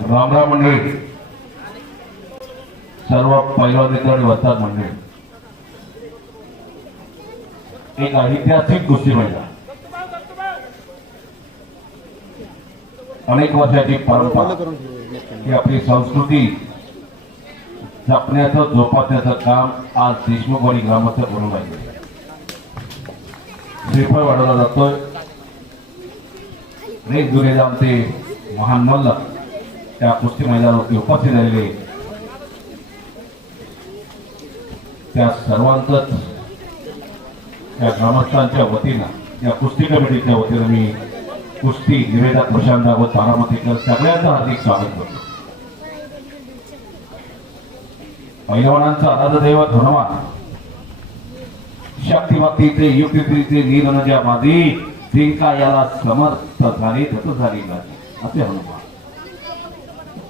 रामराव मंडळी. सर्व पैलवानीकर आणि वस्ताद मंडळी. एक ऐतिहासिक कुस्ती महिला अनेक वर्षाची परंपरा ही आपली संस्कृती जपण्याचं जोपासण्याचं काम आज देशमुखवाडी ग्रामस्थ करून राहिले. श्रीफळ वाढवला जातोय. अनेक जुने आमचे महान मल्ल. त्या कुस्ती मैदानावरती उपस्थित राहिले त्या सर्वांचंच त्या ग्रामस्थांच्या वतीनं या कुस्ती कमिटीच्या वतीनं मी कुस्ती निवेदा प्रशांत व तारामतीकर सगळ्यांचं हार्दिक स्वागत करतो पैलवानांचं आराध्य दैवत हनुमान शक्तिभक्तीचे युक्तिप्रीचे नीलनजा मादी जिंका याला समर्थ झाली तसं झाली असे हनुमान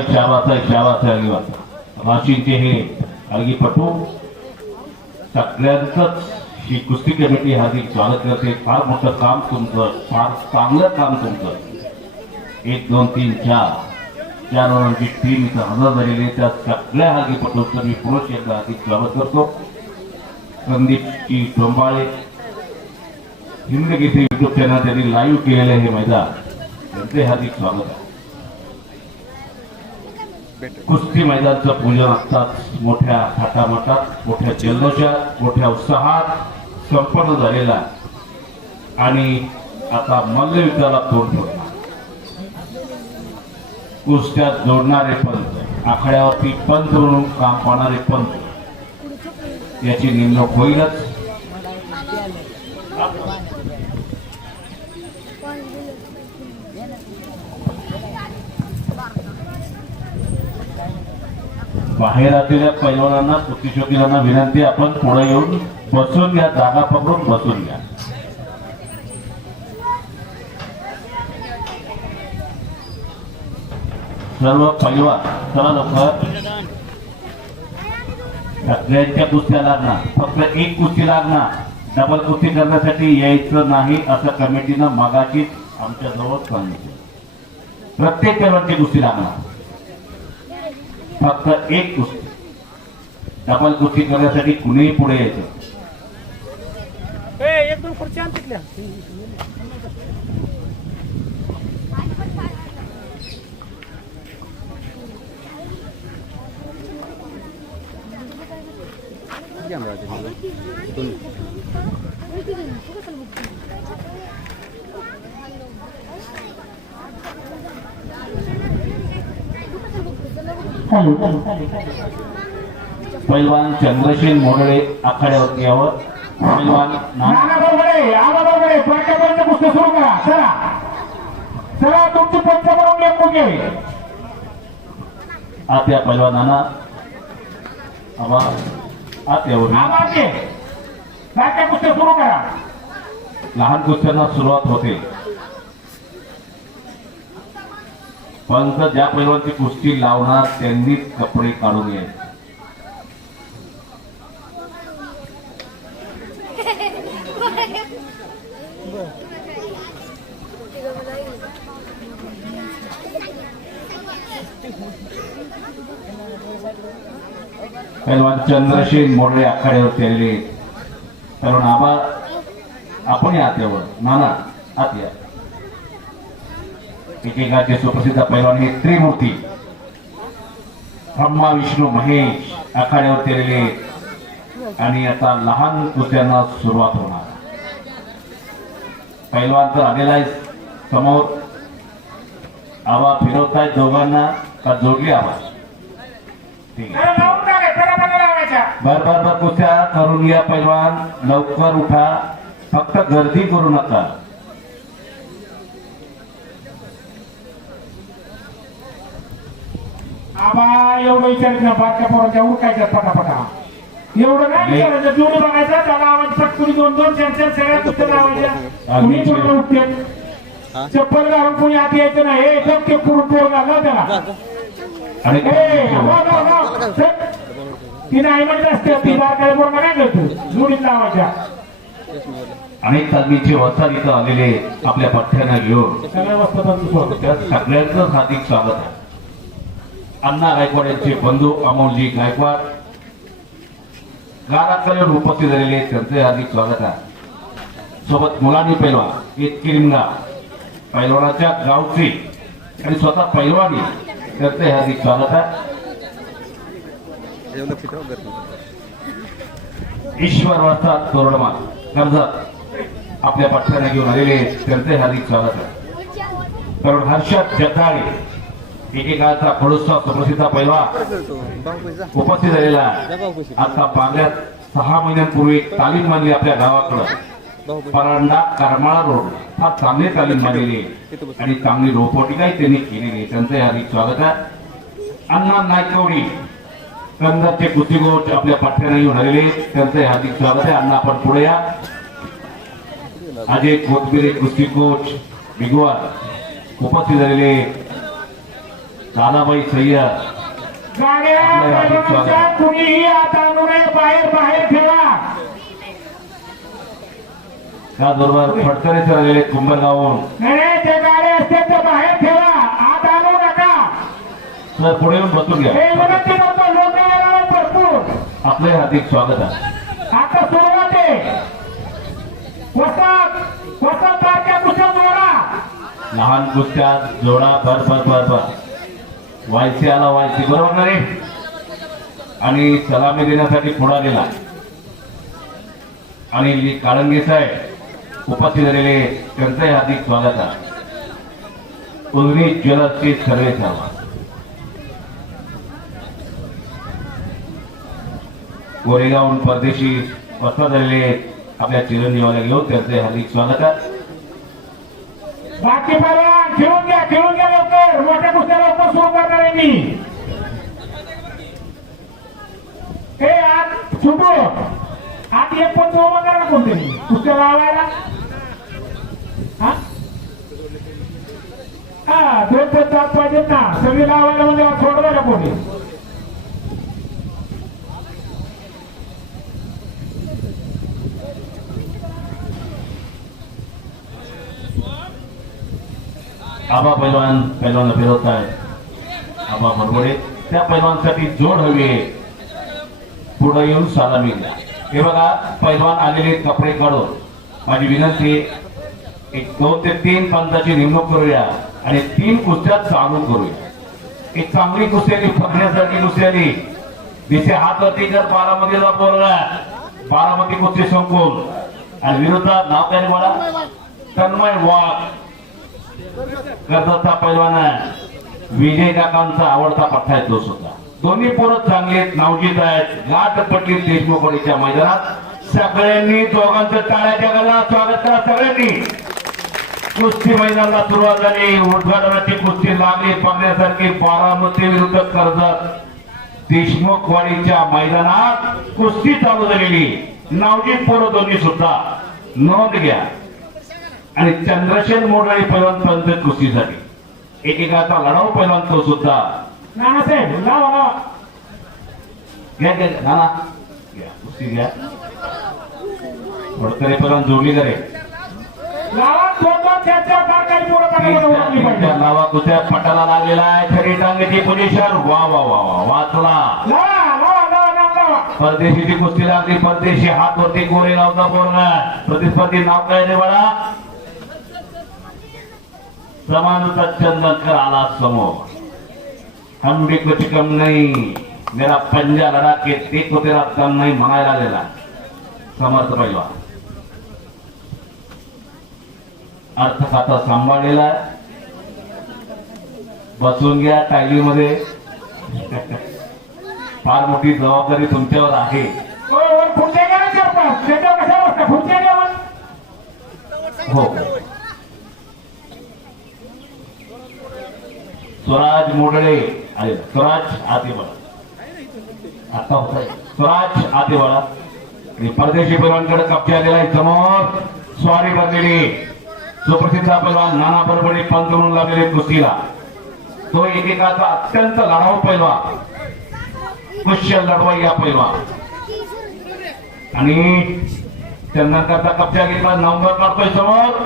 आहे शाबास आहे शाबास आहे अगिवात राशींचे हे अलगीपटू सगळ्यांचंच ही कुस्ती कमिटी हार्दिक स्वागत करते फार मोठं काम तुमचं फार चांगलं काम तुमचं. एक दोन तीन चार. चार रनांची टीम इथं हजर झालेली त्या सगळ्या हार्दिकपटूंचं मी पुरुष एकदा हार्दिक स्वागत करतो. संदीपची डोंबाळे हिंदगीते युट्यूब चॅनल त्यांनी लाईव्ह केलेलं हे मैदान. त्यांचे हार्दिक स्वागत आहे. कुस्ती मैदानचं पूजन असतात मोठ्या थाटामाटात मोठ्या जल्लोषात मोठ्या उत्साहात संपन्न झालेला आणि आता मल्लयुद्धाला तोंड ठेवला कुस्त्यात जोडणारे पंत आखाड्यावरती पंत म्हणून काम पाहणारे पंत याची नेमणूक होईलच. बाहेर असलेल्या पैलवानांना कुस्तीशोधीलांना विनंती आपण पुढे येऊन बसून घ्या जागा पकडून बसून घ्या. सर्व पैलवा चला लवकर. सगळ्यांच्या कुस्त्या लागणार. फक्त एक कुस्ती लागणार. डबल कुस्ती करण्यासाठी यायचं नाही असं कमिटीनं मगाशीच आमच्या जवळ सांगितलं. प्रत्येक पैलवानची कुस्ती लागणार. फक्त एक कुस्ती डबल कुस्ती करण्यासाठी कुणीही पुढे यायचं ए, एक दोन खुर्ची आण तिथल्या घ्या मला ते. दोन. पैलवान चंद्रशील मोडळे आखाड्यावरती यावं. पैलवान पुस्तक सुरू करा. चला. चला तुमची पंच म्हणून नेमणूक आहे आत्या पैलवानांना आबा आत्यावर पुस्तक सुरू करा. लहान कुस्त्यांना सुरुवात होते. पंत ज्या पैलवानची कुस्ती लावणार त्यांनीच कपडे काढून घ्यायचे पैलवान चंद्रशील मोडले आखाड्यावर आलेले कारण आबा आपण या आत्यावर नाना आत्या एकेकाचे सुप्रसिद्ध पैलवान हे त्रिमूर्ती. ब्रह्मा विष्णू महेश आखाड्यावर केलेले आणि आता लहान कुस्त्यांना सुरुवात होणार. पैलवान तर आलेला आहे समोर. आवा फिरवताय दोघांना का जोडली आवाज ठीक आहे. बर बर बर कुस्त्या करून घ्या पैलवान. लवकर उठा. फक्त गर्दी करू नका. आबा एवढं विचारित ना बारक्या पोराच्या उरकायच्या पटापटा. एवढं नाही. विचारायचं जोडी बघायचा त्याला आवाज पटकुनी दोन दोन चार चार सगळ्या लावायच्या? कुणी पूर्ण उठते हा? चप्पल घालून कुणी आत यायचं नाही. हे फक्त करून पोर घालला त्याला. आणि ए, हो, हो, हो. चल. ती नाही म्हणत असते ती बारकाल्या पोरांना काय करतो जोडीत लावायच्या. अनेक तालमीचे वसार इथं आलेले आपल्या पठ्ठ्यांना घेऊन. सगळ्या त्या सगळ्यांचं हार्दिक स्वागत आहे. अण्णा गायकवाड यांचे बंधू अमोलजी गायकवाड गाराकडून उपस्थित झालेले त्यांचे हार्दिक स्वागत आहे सोबत मुलांनी पैलवान एक किरिमगा पैलवानाच्या गावची आणि स्वतः पैलवानी त्यांचे हार्दिक स्वागत आहे ईश्वर वार्ता तोरणमा कर्जत आपल्या पठ्ठ्याने घेऊन आलेले त्यांचे हार्दिक स्वागत आहे कारण हर्षद जगदाळे एकेकाळचा खडूसचा सुप्रसिद्ध पैलवा उपस्थित झालेला आता पांढऱ्यात सहा महिन्यांपूर्वी तालीम मानली आपल्या गावाकडं. परांडा करमाळा रोड फार चांगली तालीम मानलेली आणि चांगली रोपवाटिकाही त्यांनी केलेली आहे. त्यांचं हार्दिक स्वागत आहे. अण्णा नायकवडी कंदाचे कुस्तीकोच आपल्या पाठ्याने येऊन आलेले त्यांचं हार्दिक स्वागत आहे. अण्णा आपण पुढे या. अजय कोथबिरे कुस्ती कोच बिगवार उपस्थित झालेले दादाबाई सय्यद. कुणीही आता बाहेर बाहेर ठेवा त्याचबरोबर फडतरे सर आलेले कुंभरगावहून ते गाड्या असतात ते बाहेर ठेवा आत आणू नका. सर पुढे येऊन बसून घ्या. विनंती करतो लोक भरपूर. आपले हार्दिक स्वागत आहे. आता सुरुवात आहे. वसंत वसंत कुशल जोडा. लहान कुस्त्या जोडा बर बर बर बर वायसी आला वायसी बरोबर ना रे? आणि सलामी देण्यासाठी पुढा गेला. आणि काळंगे साहेब उपस्थित झालेले त्यांचंही हार्दिक स्वागत आहे. पूर्वी ज्वेलर्सची सर्वे सेवा गोरेगावहून परदेशी वस्ता झालेले आपल्या चिरंजीवाला घेऊन त्यांचे हार्दिक स्वागत आहे. बाकी पर्या खेळून घ्या खेळून घ्या लवकर. मोठ्या कुस्त्या लवकर सुरू करणार आहे मी. हे आत सुटो आत एक पण उभं ना कोणतरी कुस्त्या लावायला. हा? हा दोन दोन तास पाहिजेत ना. सगळी लावायला म्हणजे सोडवायला कोणी? आबा पैलवान पैलवान फिरवत आहे आबा बरोबर त्या पैलवानसाठी जोड हवी आहे. पुढे येऊन सलामी द्या. हे बघा पैलवान आलेले कपडे काढून. माझी विनंती एक दोन ते तीन पंचाची नेमणूक करूया आणि तीन कुस्त्या चालू करूया. एक चांगली कुस्त्याली फकण्यासाठी कुस्त्यानी. दिसे हात वरती जर बारामतीला बोलला बारामती कुस्ती संपून. आणि विरोधात नाव काय मला तन्मय वाघ. कर्जतचा पैलवान आहे. विजय काकांचा आवडता पठ्ठा आहे तो सुद्धा. दोन्ही पोरं चांगले नावजीत आहेत. गाठ पटली देशमुखवाडीच्या मैदानात? सगळ्यांनी दोघांचं टाळ्याच्या गल्ला स्वागत करा सगळ्यांनी. कुस्ती मैदानाला सुरुवात झाली. उद्घाटनाची कुस्ती लागली. पाहण्यासारखी बारामती विरुद्ध कर्जत देशमुखवाडीच्या मैदानात कुस्ती चालू झालेली. नावजीत पोरं दोन्ही सुद्धा. नोंद घ्या. आणि चंद्रशेन मोडाळी पैलवान पंच कुस्तीसाठी एकेकाचा लढाऊ पैलवान तो सुद्धा नानासाहेब लावा घ्या घ्या घ्या. ना ना घ्या कुस्ती घ्या. फडतरे पैलवान जोडली करे लावा कुत्या पटाला लागलेला आहे. खरी टांगेची पोझिशन वा वा वा वा वाचला. लावा परदेशीची कुस्ती लागली. परदेशी हात वरती गोरेगावचा बोलला प्रतिस्पर्धी नाव काय रे बाळा? समानता चंदनकर आला समोर. हम भी कुछ कम नहीं मेरा पंजा लड़ा के देखो तेरा दम नाही म्हणायला गेला समर्थ पहिला अर्थखाता सांभाळलेला आहे. बसून घ्या टायलीमध्ये फार मोठी जबाबदारी तुमच्यावर आहे. ओ, वर खुर्च्या घ्या ना चार पाच त्याच्यावर कशा बसता खुर्च्या घ्या वर. हो स्वराज मोडळे. आले स्वराज आतेवाडा आता होत स्वराज आतेवाडा आणि परदेशी पैलवानकडे कब्जा आलेला आहे समोर. स्वारी भरलेली सुप्रसिद्ध पैलवान नाना बरबडे पंत म्हणून लागलेले कुस्तीला. तो एकेकाचा अत्यंत लढाऊ पैलवा. कुश्य लढवाई या पैलवा. आणि त्यांना चंदनकरचा कब्जा घेतला. नंबर काढतोय समोर.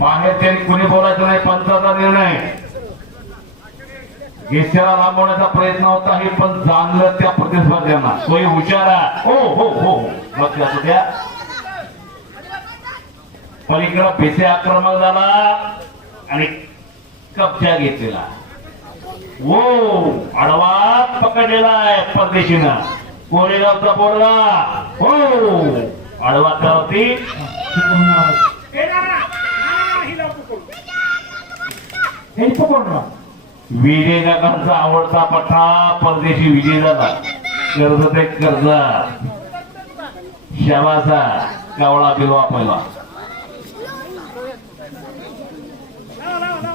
बाहेर त्यांनी कुणी बोलायचं नाही पंचाचा निर्णय. गेस्याला लांबवण्याचा प्रयत्न होता हे पण जाणलं त्या प्रतिस्पर्ध्यांना. तोही हुशार आहे. हो हो हो, हो. मग असू द्या. पलीकडं भेसे आक्रमक झाला आणि कब्जा घेतलेला. हो, ओ आडवा पकडलेला आहे परदेशीनं. कोरेगावचा बोलला हो आडवा होती ए, नाना, नाना, ही लाव पकडून. हे पकडून विजय नगरचा आवडता पठा परदेशी विजय झाला कर्ज ते कर्ज. शवाचा कावळा बिलवा पहिला.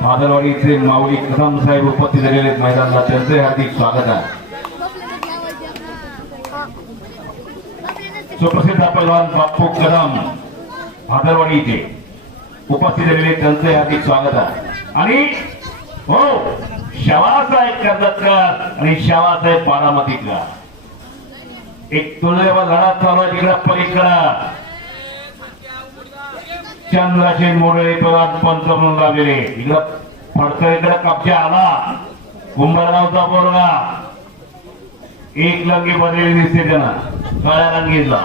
भादरवाडीचे माऊली कदम साहेब उपस्थित झालेले आहेत. मैदानाला त्यांचे हार्दिक स्वागत आहे. सुप्रसिद्ध पैलवान बाप्पू कदम भादरवाडीचे उपस्थित झालेले त्यांचे हार्दिक स्वागत आहे. आणि हो. शवासाहेब कर्जतकर आणि शवासाहेब बारामतीकर एक तुळेवा लढा चालू आहे तिकडं पलीकडं. चंद्रशे मोडळे पैलवान पंच म्हणून लागलेले इकडं फडतरीकडे कब्जा आला. कुंभरगावचा बोरगा एक लंगी बनलेली दिसते त्यांना. काळ्या रंगीला?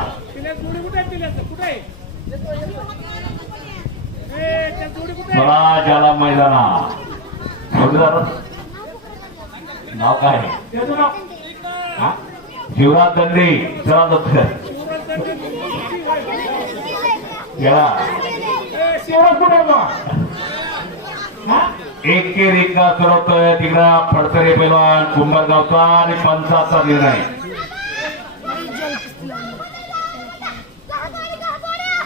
मला ज्याला मैदाना जोडीदार? नाव काय शिवराज दंडे चला लक्ष गेला एक के सरवतोय तिकडा फडतरे पैलवान कुंभरगावचा आणि पंचाचा निर्णय.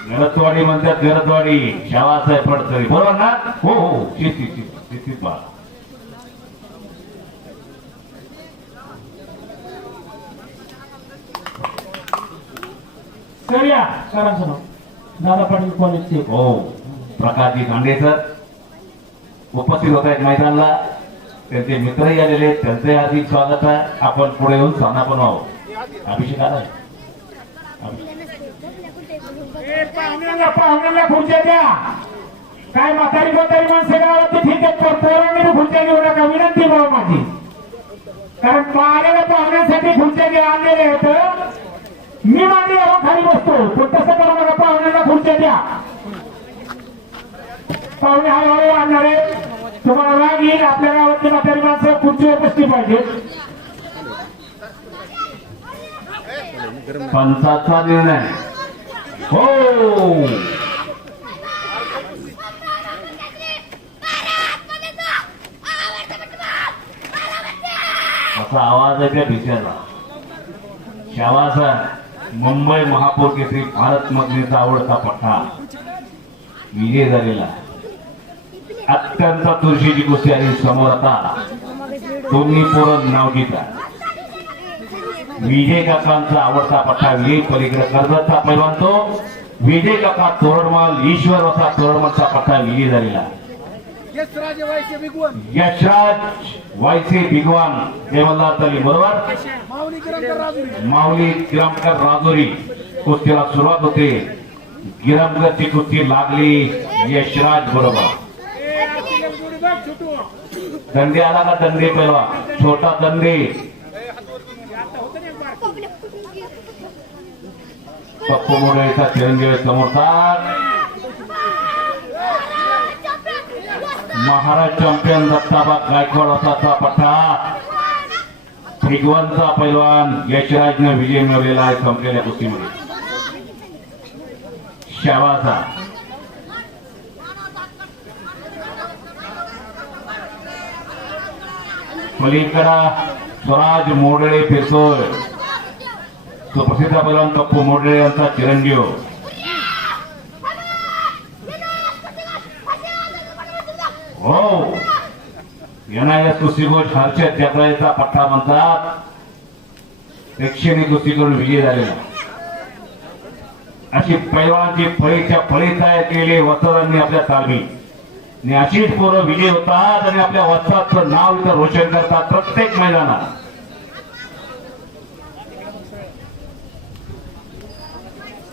गरजवाडी म्हणतात गरजवाडी शावासाहेब फडतरे बरोबर ना? हो हो शिस्ती शिस्ती शिस्तीत बा सर या सरांचं नाव दादा पाटील कॉलेजचे हो प्रकाशजी खांडे सर उपस्थित होत आहेत मैदानाला. त्यांचे मित्रही आलेले आहेत. त्यांचे हार्दिक स्वागत आहे. आपण पुढे येऊन साना पण आहोत अभिषेक आला. ए, पाहुण्यांना पाहुण्यांना खुर्च्या द्या. काय म्हातारी म्हातारी माणसं गावात ते ठीक आहे पण पोरांनी खुर्च्या घेऊ नका. विनंती भाऊ माझी. कारण पाहिलेल्या पाहुण्यांसाठी खुर्च्या घ्या आणलेले आहेत. मी मागे यावर खाली बसतो. पण तसं करू नका पाहुण्यांना खुर्च्या द्या. पाहुणे हळूहळू आणणारे तुम्हाला राग येईल आपल्या गावातले म्हातारी माणसं खुर्चीवर बसली पाहिजे. पंचाचा निर्णय. हो. असा आवाज आहे त्या भिशाचा शावासा मुंबई महापौर केसरी भारत मगनीचा आवडता पट्टा. विजय झालेला. अत्यंत तुळशीची कुस्ती आहे समोर आता. दोन्ही पोरं नाव घेतात विजय काकांचा आवडता पट्टा विजय पलीकडे कर्जतचा पैलवान तो. विजय काका तोरणमाल ईश्वर असा तोरणमालचा पट्टा विजय झालेला. आहे. यशराज वायसे भिगवान मल्हार तली बरोबर? माऊली गिरामकर राजोरी. कुस्तीला सुरुवात होते. गिरामकरची कुस्ती लागली यशराज बरोबर. दंडे आला का दंडे पहिला? छोटा दंडे. पप्पू मोरेचा चिरंजीवी समोरचा. महाराज चॅम्पियन दत्ताबा गायकवाड होता पठा भिगवंचा पैलवान यशराजनं विजय मिळवलेला आहे संपलेल्या कुस्तीमध्ये. शाबासा पलीकडा स्वराज मोडळे फिरतोय प्रसिद्ध पैलवान कप्पू मोडळे यांचा चिरंजीव हो एनआयएस कुस्तीगोष हर्षद जगरायचा पट्टा म्हणतात प्रेक्षणीय कुस्ती करून विजय झालेला अशी पैलवानची फळीच्या फळी तयार केले वस्त्रांनी आपल्या तालमी आणि अशीच पोरं विजय होतात आणि आपल्या वस्त्राचं नाव इथं रोशन करतात प्रत्येक मैदानात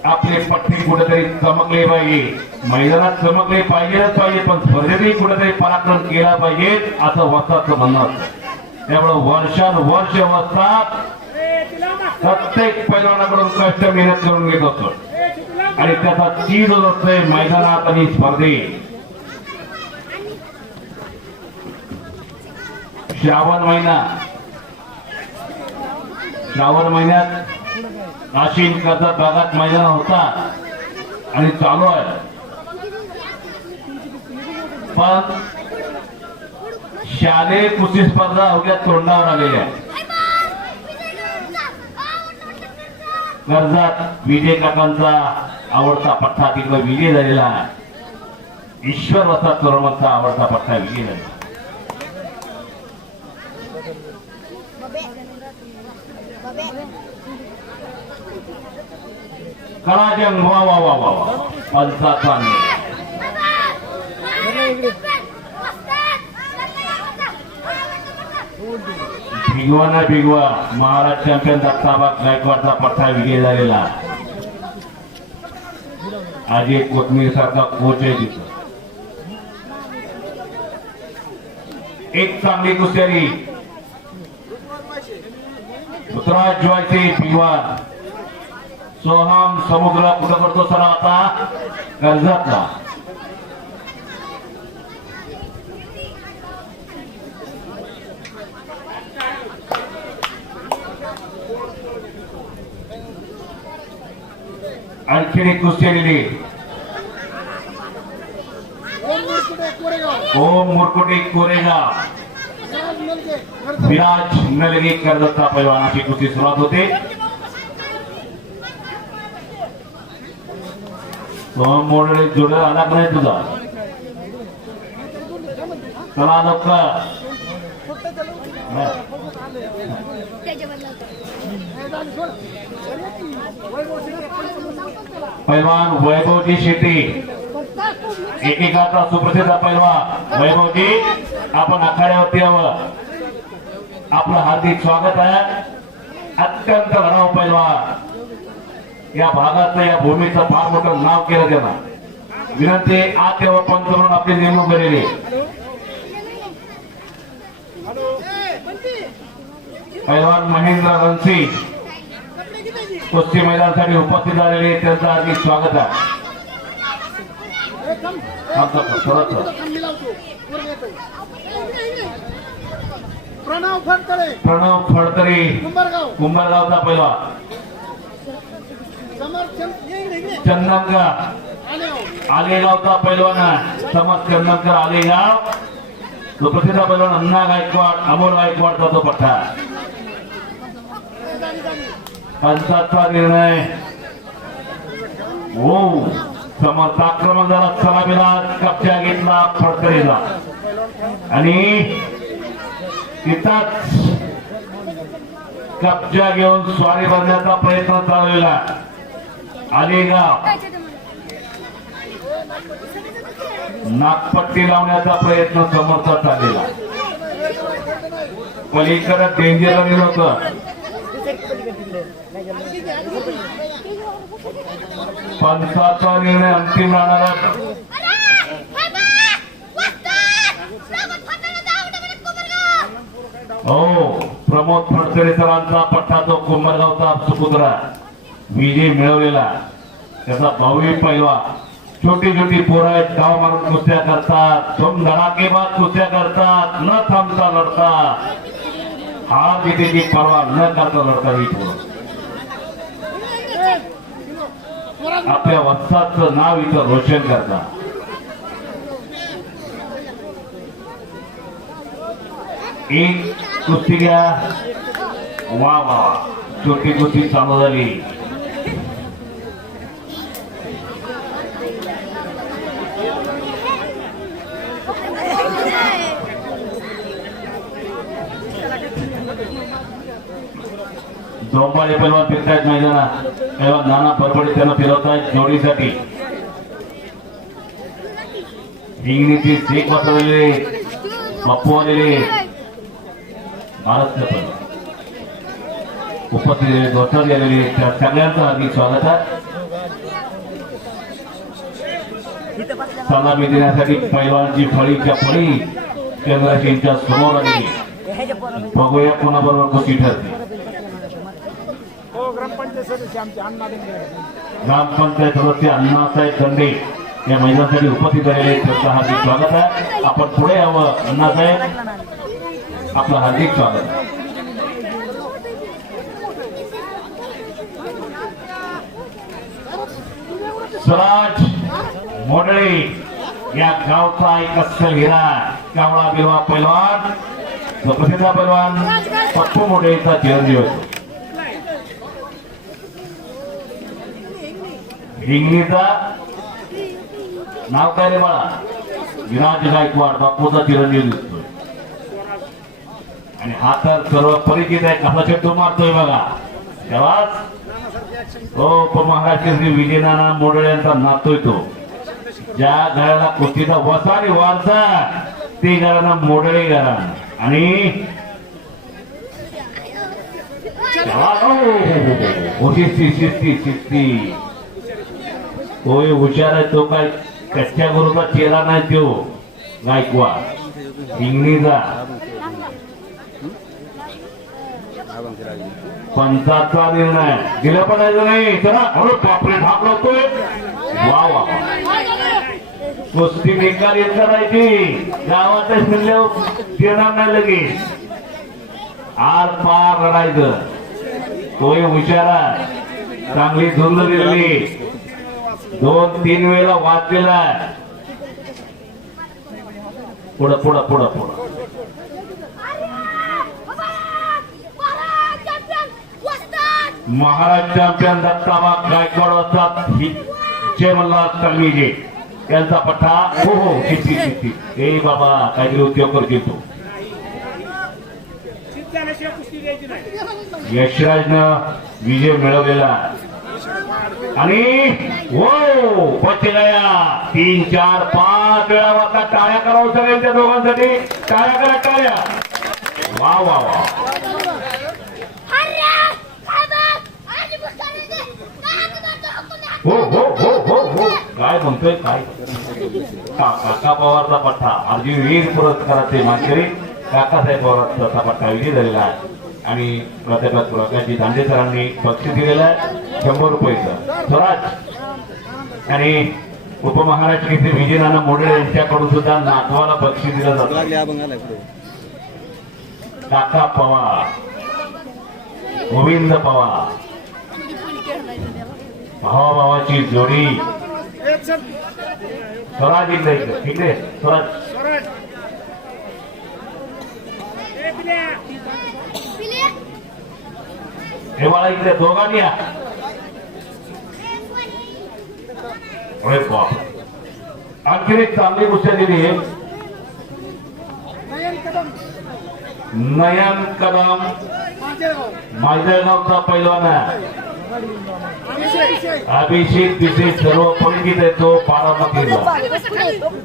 आपले पट्टी कुठेतरी चमकले पाहिजे मैदानात चमकले पाहिजेच पाहिजे पण स्पर्धेतही कुठेतरी पराक्रम केला पाहिजे असं वस्ताचं म्हणणं त्यामुळे वर्षान वर्ष वस्तात प्रत्येक पैलवानाकडून कष्ट मेहनत करून घेत असतो. आणि त्याचा चीज होत असते मैदानात आणि स्पर्धेत. श्रावण महिना. श्रावण महिन्यात नाशिक कर्जत भागात मैदान होता. आणि चालू आहे. पण शालेय कुस्ती स्पर्धा अवघ्या तोंडावर आलेल्या आहेत. कर्जात विजय काकांचा आवडता पठ्ठा तिकडे विजय झालेला ईश्वर वसा तरुणांचा आवडता पठ्ठा विजय झालेला कलाजंग वा वा वा वा वा. पंचाचा निर्णय. भिगवा ना भिगवा महाराज चॅम्पियन दत्ताबा गायकवाडचा पठ्ठा विजय झालेला. आज एक कोथमीर सारखा कोच आहे तिथं. एक चांगली कुस्त्यारी ऋतुराज ज्वायचे भिगवान सोहम समुद्र कुठं करतो सर आता? कर्जतला. आणखीन एक कुस्ती आलेली. ओम मुरकुटे कोरेगाव विराज नलगे कर्जतचा पैलवानाची कृती सुरुवात होते. मोडले जोड आला का नाही तुझा? चला लवकर. पैलवान वैभवजी शेट्टी. एकेकाचा सुप्रसिद्ध पैलवान वैभवजी आपण आखाड्यावरती यावं आपलं हार्दिक स्वागत आहे. अत्यंत घराव पैलवान. या भागाचं या भूमीचं फार मोठं नाव केलं त्यांना. विनंती आज तेव्हा पंतप्रधान आपली नेमणूक केलेली पैलवान महेंद्र रणसिंग. कुस्ती मैदानासाठी उपस्थित झालेले त्यांचं हार्दिक स्वागत आहे. प्रणव फडतळे. प्रणव कुंभारगाव. कुंभारगावचा पैलवान समर्थ चंदनगा आले हो. आलेगावचा पैलवान. समज चंदनकर आलेगाव. सुप्रसिद्ध पैलवान अण्णा गायकवाड अमोल गायकवाडचा तो पठ्ठा पंचाचा निर्णय. हो समर्थ आक्रमण झाला सलामीला कब्जा घेतला फडतरेला आणि तिथाच कब्जा घेऊन स्वारी बांधण्याचा प्रयत्न चाललेला अलिगाव नागपट्टी लावण्याचा प्रयत्न समोरचा चाललेला पलीकडे डेंजर होतं पंचाचा निर्णय अंतिम राहणार हो प्रमोद फडतरे सरांचा पट्टा जो कुंभरगावचा सुपुत्रा विजय मिळवलेला त्याचा भाऊही पहिला छोटी छोटी पोरं आहेत गाव मारून कुस्त्या करतात. दोन धडाकेबाद कुस्त्या करतात. न थांबता लढतात. हा जितेची परवा न करता लढतात ही पोरं. आपल्या वंशाचं नाव इथं रोशन करता. एक कुस्ती घ्या. वा वा छोटी कुस्ती चालू झाली. पण पैलवान फिरतायत मैदानात. तेव्हा नाना परपडे त्यांना फिरवतायत जोडीसाठी. हिंगणीची शेख बसवलेले बाप्पू आलेले. भारत उपस्थित दोस्तार गेलेले त्या सगळ्यांचं हार्दिक स्वागत आहे. सलामी देण्यासाठी पैलवानची फळीच्या फळी चंद्रशेनच्या समोर आलेली. बघूया कोणाबरोबर कुस्ती ठरते. ग्रामपंचायत सदस्य अण्णासाहेब दंडे या महिलांसाठी उपस्थित झालेले आहेत. त्यांचं हार्दिक स्वागत आहे. आपण पुढे यावं. अण्णासाहेब आपलं हार्दिक स्वागत. आहे स्वराज मोडळे या गावचा एक अस्सल हिरा कावळा बिलवा पैलवान प्रसिद्ध पैलवान पप्पू मोडळेचा चिरंजीव होतो हिंगणीचा नाव काय रे बाळा? विराज गायकवाड बापूचा चिरंजीव दिसतोय. आणि हा तर सर्व परिचित आहे कसा चेंडू मारतोय बघा. तेव्हाच तो उपमहाराष्ट्र विजयनाना मोडळ यांचा नातोय तो. ज्या घराला कुस्तीचा आणि वारसा ते घराना मोडळे घरा आणि हो, हो, हो, शिस्ती शिस्ती शिस्ती. होय हुशार आहे तो काय कच्च्या गुरुचा चेहरा नाही तो? गायकवाड. हिंगणीचा पंचाचा निर्णय. दिला पडायचं नाही चला. अरे बापरे लावतोय. वा वा कुस्ती निकाल येत करायची. गावातच म्हणल्यावर देणार नाही लगेच. आर पार रडायचं. तोय हुशारा चांगली धुंद दिली. दोन तीन वेळा वाचलेला पुढं पुढं पुढं पुढं. महाराज चॅम्पियन दत्ताबा गायकवाड असतात. ही जय मल्हार तलमीजे यांचा पठा. हो हो किती किती ए बाबा काहीतरी उद्योग करतील तू. यशराजनं विजय मिळवलेला आणि हो गया तीन चार पाच वेळा वाजता टाळ्या करावं सगळ्यांच्या दोघांसाठी. टाळ्या करा टाळ्या. वा वा वा. हो हो हो हो हो. काय म्हणतोय काय? काका पवारचा पट्टा. अर्जुन वीर पुरस्काराचे मानकरी. काकासाहेब पवारचा पट्टा विजय झालेला आहे. आणि प्राध्यापक प्रकाशजी दांडे सरांनी बक्षीस दिलेलं आहे. शंभर रुपयेचं. स्वराज! आणि उपमहाराष्ट्र केसरी विजयनाना मोडे यांच्याकडून सुद्धा नातवाला बक्षीस दिलं जातं. काका पवार. गोविंद पवार. भावाभावाची जोडी. स्वराज इकडे इकडे. इकडे स्वराज. हे मला इकडे दोघांनी या. अरे आणखी एक चांगली गोष्ट दिली नयन कदम. नयन पैलवान अभिषेक अभिषेक सर्व पंडित येतो तो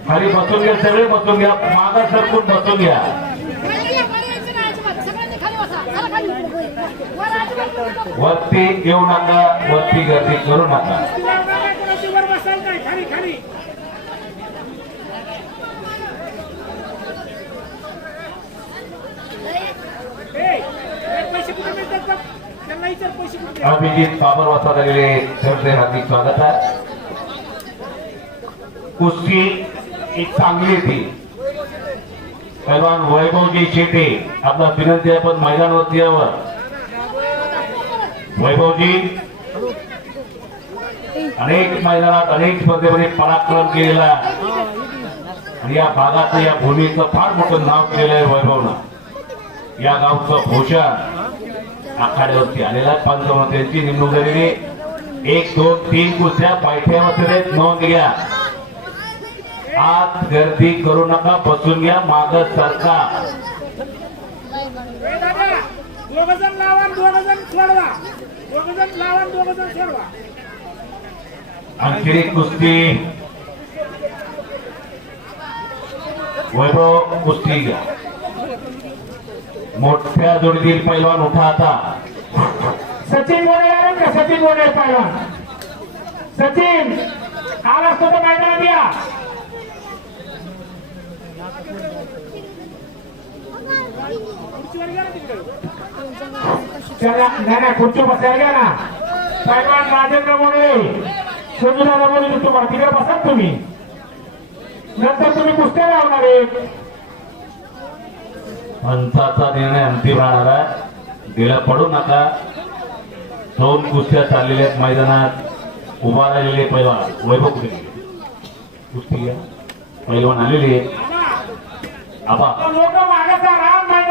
खाली बसून घ्या सगळे बसून घ्या मागा सरकून बसून घ्या. वरती येऊ नका वरती गर्दी करू नका. अभिजित बाबर वाजता झालेले त्यांचे हार्दिक स्वागत आहे. कुस्ती एक चांगली होती पैलवान वैभवजी शेटे आपला विनंती आपण मैदानावरती यावं. वैभवजी अनेक मैदानात अनेक स्पर्धेमध्ये पराक्रम केलेला आणि या भागाचं या भूमीचं फार मोठं नाव केलेलं आहे वैभवनं. या गावचं भूषण आखाड्यावरती आलेला आहे. पंचावन्न त्यांची नेमणूक झालेली एक दोन तीन कुस्त्या पायथ्यावर नोंद घ्या. आत गर्दी करू नका बसून घ्या माग सरका. दोन जण लावा दोन जण सोडवा. आणखी कुस्ती. वैभव कुस्ती मोठ्या जोडीतील पैलवान उठा आता. सचिन बोले आले का? सचिन बोले पहिलवान सचिन आला असतो तर मैदानात या. तिकडे. चला नाही नाही खुर्ची बसायला घ्या ना. पहिलवान राजेंद्र मोरे संजुदादा मोरे तुम्हाला तिकडे बसा तुम्ही. नंतर तुम्ही कुस्त्या लावणार आहे पंचाचा निर्णय अंतिम राहणार आहे. गेला पडू नका. दोन कुस्त्या चाललेल्या मैदानात. उभा राहिलेले पैलवान वैभव कुठे कुस्ती पैलवान आलेले आहेत. आबा लोक मागाचा राम मैदानाच्या बाहेरून फिरवत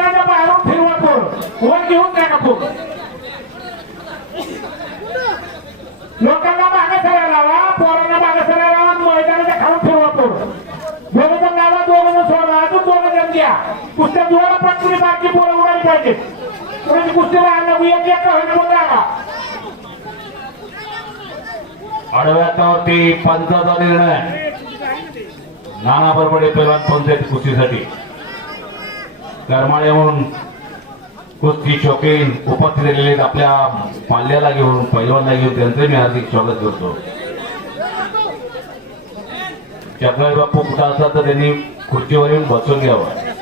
वर घेऊन नका पूर लोकांना मागे सरायला लावा पोरांना मागे सरायला लावा आणि खाऊन ठेवा फिरवत दोन जण लावा दोन जण सोडा अजून दोन जण द्या कुस्त्या जुवाला पटकुनी बाकी पोरं उडाली पाहिजे कोणाची कुस्ती राहणार एक एक होईल मग लागा आडव्यावरती पंचाचा निर्णय. नाना बरबडे पैलवान पंचायत कुस्तीसाठी. करमाळ्याहून कुस्ती शौकीन उपस्थित झालेले आपल्या पाल्याला घेऊन पैलवानला घेऊन त्यांचे मी हार्दिक स्वागत करतो. चक्राई बाप्पू कुठं असतात तर त्यांनी खुर्चीवर येऊन बसून घ्यावं.